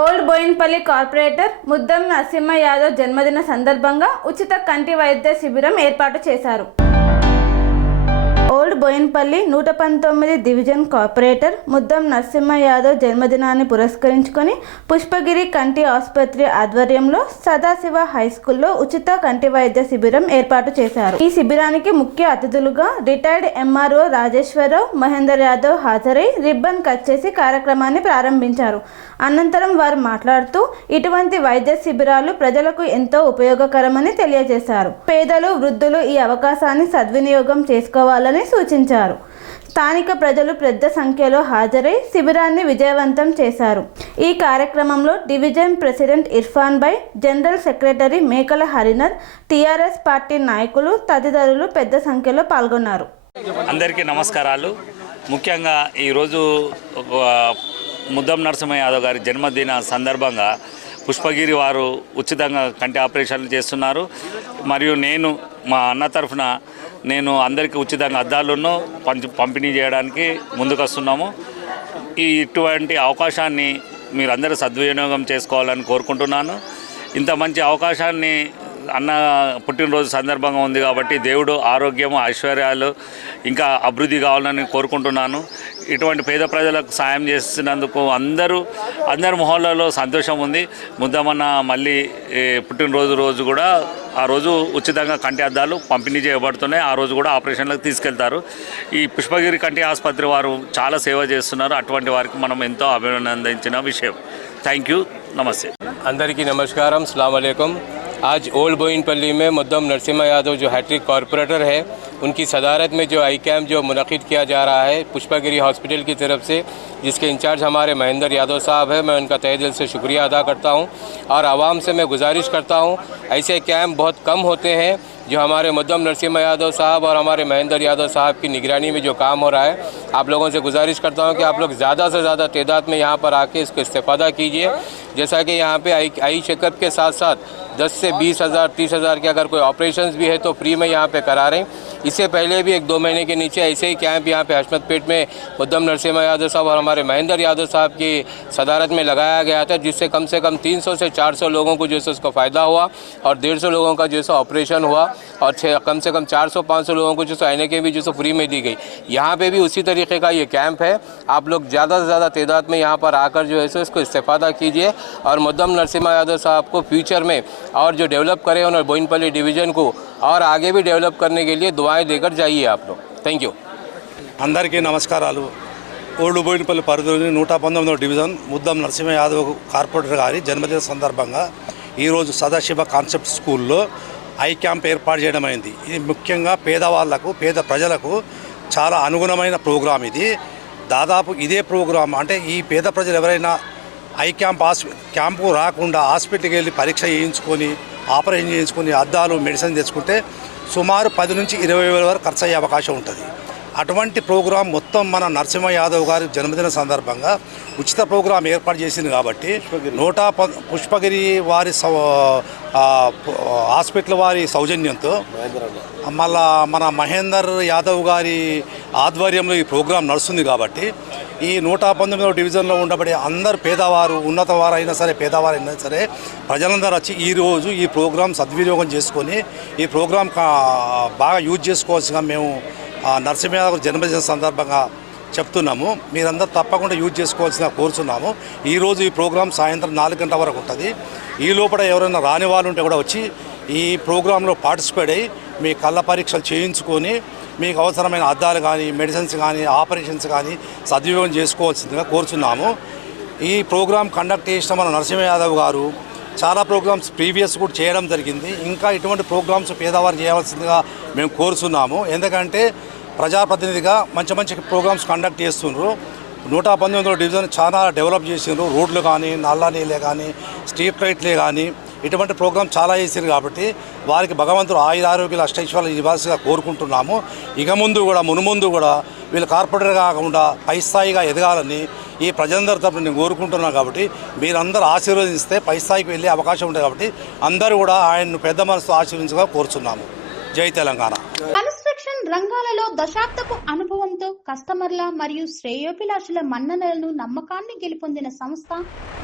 Old Bowenpally corporator Muddam Narasimha Yadav జన్మదిన సందర్భంగా ఉచిత కంటి వైద్య శిబిరం ఏర్పాటు చేశారు. Old Bowenpally 119 division corporator Muddam Narasimha Yadav జన్మదినాన్ని పురస్కరించుకొని పుష్పగిరి కంటి ఆసుపత్రి ఆధ్వర్యంలో సదాశివ హై స్కూల్లో ఉచిత కంటి వైద్య శిబిరం ఏర్పాటు చేశారు. ఈ శిబిరానికి ముఖ్య అతిథులుగా రిటైర్డ్ ఎంఆర్ఓ రాజేశ్వరరావు, మహేందర్ యాదవ్ హాజరై రిబ్బన్ కట్ చేసి కార్యక్రమాన్ని ప్రారంభించారు. అనంతరం వారు మాట్లాడుతూ ఇటువంటి వైద్య శిబిరాలు ప్రజలకు ఎంతో ఉపయోగకరమని తెలియజేశారు. పేదలు, వృద్ధులు ఈ అవకాశాన్ని సద్వినియోగం చేసుకోవాలని సూచించారు. స్థానిక ప్రజలు పెద్ద సంఖ్యలో హాజరై శిబిరాన్ని విజయవంతం చేశారు. ఈ కార్యక్రమంలో డివిజన్ ప్రెసిడెంట్ ఇర్ఫాన్ భాయ్, జనరల్ సెక్రటరీ మేకల హరినర్, టీఆర్ఎస్ పార్టీ నాయకులు తదితరులు పెద్ద సంఖ్యలో పాల్గొన్నారు. అందరికీ నమస్కారాలు. ముఖ్యంగా ఈరోజు ముద్దం నరసింహ యాదవ్ గారి జన్మదిన సందర్భంగా పుష్పగిరి వారు ఉచితంగా కంటి ఆపరేషన్లు చేస్తున్నారు. మరియు నేను మా అన్న తరఫున నేను అందరికీ ఉచితంగా అద్దాలను పంపిణీ చేయడానికి ముందుకొస్తున్నాము. ఇటువంటి అవకాశాన్ని మీరందరూ సద్వినియోగం చేసుకోవాలని కోరుకుంటున్నాను. ఇంత మంచి అవకాశాన్ని అన్న పుట్టినరోజు సందర్భంగా ఉంది కాబట్టి దేవుడు ఆరోగ్యము, ఐశ్వర్యాలు ఇంకా అభివృద్ధి కావాలని కోరుకుంటున్నాను. ఇటువంటి పేద ప్రజలకు సాయం చేస్తున్నందుకు అందరి మొహంలలో సంతోషం ఉంది. ముద్దమన్న మళ్ళీ పుట్టినరోజు కూడా ఆ రోజు ఉచితంగా కంటి అద్దాలు పంపిణీ చేయబడుతున్నాయి. ఆ రోజు కూడా ఆపరేషన్లకు తీసుకెళ్తారు. ఈ పుష్పగిరి కంటి ఆసుపత్రి వారు చాలా సేవ చేస్తున్నారు. అటువంటి వారికి మనం ఎంతో అభినందించిన విషయం. Thank you. నమస్తే. అందరికీ నమస్కారం. अस्सलाम वालेकुम. आज ओल्ड बोइनपल्ली में मुद्दम नरसिम्हा यादव जो हैट्रिक कॉरपोरेटर है, उनकी सदारत में जो आई कैम्प जो मुनक़िद किया जा रहा है पुष्पगिरी हॉस्पिटल की तरफ से, जिसके इंचार्ज हमारे महेंद्र यादव साहब है, मैं उनका तहे दिल से शुक्रिया अदा करता हूं। और आवाम से मैं गुजारिश करता हूं, ऐसे कैम्प बहुत कम होते हैं जो हमारे मुद्दम नरसिम्हा यादव साहब और हमारे महेंद्र यादव साहब की निगरानी में जो काम हो रहा है। आप लोगों से गुजारिश करता हूं कि आप लोग ज़्यादा से ज़्यादा तादाद में यहाँ पर आके इसको इस्तेफ़ादा कीजिए। जैसा कि यहाँ पे आई चेकअप के साथ साथ 10 से 20,000 30,000 के अगर कोई ऑपरेशंस भी है तो फ्री में यहाँ पे करा रहे हैं। इससे पहले भी 1-2 महीने के नीचे ऐसे ही कैंप यहाँ पे हशमतपेट में मुद्दम नरसिम्हा यादव साहब और हमारे महेंद्र यादव साहब की सदारत में लगाया गया था, जिससे कम से कम 300 से 400 लोगों को जो है उसको फ़ायदा हुआ और 150 लोगों का जो है ऑपरेशन हुआ और कम से कम 400-500 लोगों को जो आने के भी जो फ्री में दी गई। यहाँ पे भी उसी तरीके का ये कैंप है। आप लोग ज़्यादा से ज़्यादा तादाद में यहाँ पर आकर जो है इसको इस्तेफ़ादा कीजिए और मुद्दम नरसिम्हा यादव साहब को फ्यूचर में और जो डेवलप करें उन्होंने बोइनपल्ली डिवीज़न को और आगे भी डेवलप करने के लिए दुआएं देकर जाइए आप लोग। Thank you. అందరికీ నమస్కారాలు. ఓల్డ్ బోయినపల్లి పరిధిలోని 119వ డివిజన్ ముద్దం నరసింహ యాదవ్ కార్పొరేటర్ గారి జన్మదిన సందర్భంగా ఈరోజు సదాశివ కాన్సెప్ట్ స్కూల్లో ఐ క్యాంప్ ఏర్పాటు చేయడం అయింది. ఇది ముఖ్యంగా పేదవాళ్లకు, పేద ప్రజలకు చాలా అనుగుణమైన ప్రోగ్రాం ఇది. దాదాపు ఇదే ప్రోగ్రాం అంటే ఈ పేద ప్రజలు ఎవరైనా ఐ క్యాంపు రాకుండా హాస్పిటల్కి వెళ్ళి పరీక్ష చేయించుకొని ఆపరేషన్ చేయించుకొని అద్దాలు, మెడిసిన్ తెచ్చుకుంటే సుమారు 10 నుంచి 20,000 వరకు ఖర్చు అయ్యే అవకాశం ఉంటుంది. అటువంటి ప్రోగ్రాం మొత్తం మన నరసింహ యాదవ్ గారి జన్మదిన సందర్భంగా ఉచిత ప్రోగ్రాం ఏర్పాటు చేసింది కాబట్టి పుష్పగిరి వారి హాస్పిటల్ వారి సౌజన్యంతో మళ్ళా మన మహేందర్ యాదవ్ గారి ఆధ్వర్యంలో ఈ ప్రోగ్రాం నడుస్తుంది కాబట్టి ఈ 119వ డివిజన్లో ఉండబడే అందరు పేదవారు, ఉన్నతవారు అయినా సరే, పేదవారు అయినా సరే, ప్రజలందరూ వచ్చి ఈరోజు ఈ ప్రోగ్రాం సద్వినియోగం చేసుకొని ఈ ప్రోగ్రాం బాగా యూజ్ చేసుకోవాల్సిందిగా మేము నరసింహ యాదవ్ జన్మదిన సందర్భంగా చెప్తున్నాము. మీరందరూ తప్పకుండా యూజ్ చేసుకోవాల్సిన కోరుచున్నాము. ఈరోజు ఈ ప్రోగ్రాం సాయంత్రం 4 గంటల వరకు ఉంటుంది. ఈ లోపల ఎవరైనా రాని వాళ్ళు ఉంటే కూడా వచ్చి ఈ ప్రోగ్రాంలో పార్టిసిపేట్ అయ్యి మీ కళ్ళ పరీక్షలు చేయించుకొని మీకు అవసరమైన అద్దాలు కానీ, మెడిసిన్స్ కానీ, ఆపరేషన్స్ కానీ సద్వినియోగం చేసుకోవాల్సిందిగా కోరుచున్నాము. ఈ ప్రోగ్రాం కండక్ట్ చేసిన మన నరసింహ యాదవ్ గారు చాలా ప్రోగ్రామ్స్ ప్రీవియస్ కూడా చేయడం జరిగింది. ఇంకా ఇటువంటి ప్రోగ్రామ్స్ పేదవారు చేయవలసిందిగా మేము కోరుచున్నాము. ఎందుకంటే ప్రజాప్రతినిధిగా మంచి మంచి ప్రోగ్రామ్స్ కండక్ట్ చేస్తున్నారు. 119వ డివిజన్ చాలా డెవలప్ చేసినారు. రోడ్లు కానీ, నల్ల నీళ్ళే కానీ, స్ట్రీట్ లైట్లే కానీ ఇటువంటి ప్రోగ్రామ్ చాలా చేశారు కాబట్టి వారికి భగవంతుడు ఆయురారోగ్యాలు అష్టైశ్వర్యాలు ఇవ్వాల్సిగా కోరుకుంటున్నాము. ఇక ముందు కూడా మునుముందు కూడా వీళ్ళు కార్పొరేటర్ కాకుండా పై స్థాయిగా ఎదగాలని ఈ ప్రజలందరి తరపున నేను కోరుకుంటున్నాను. కాబట్టి మీరందరూ ఆశీర్వదిస్తే పై స్థాయికి వెళ్ళే అవకాశం ఉంటుంది. కాబట్టి అందరూ కూడా ఆయన్ను పెద్ద మనసుతో ఆశీర్వదించగా కోరుచున్నాము. జై తెలంగాణ. రంగాలలో దశాబ్దపు అనుభవంతో కస్టమర్ల మరియు శ్రేయోభిలాషుల మన్ననలను నమ్మకాన్ని గెలుపొందిన సంస్థ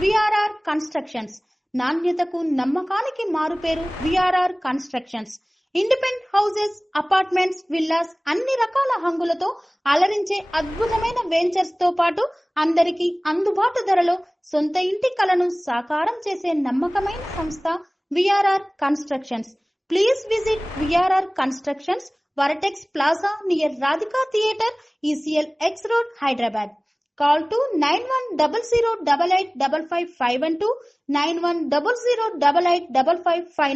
విఆర్ఆర్ కన్స్ట్రక్షన్స్. నాణ్యతకు నమ్మకానికి మారుపేరు VRR constructions. Independent houses, apartments, villas అన్ని రకాల హంగులతో అలరించే అద్భుతమైన వెంచర్స్ తో పాటు అందరికీ అందుబాటు ధరలో సొంత ఇంటి కలను సాకారం చేసే నమ్మకమైన సంస్థ VRR constructions. Please visit VRR Constructions, Varatex Plaza near Radhika Theatre, ECL X Road, Hyderabad. Call to 9100885551 9100885559.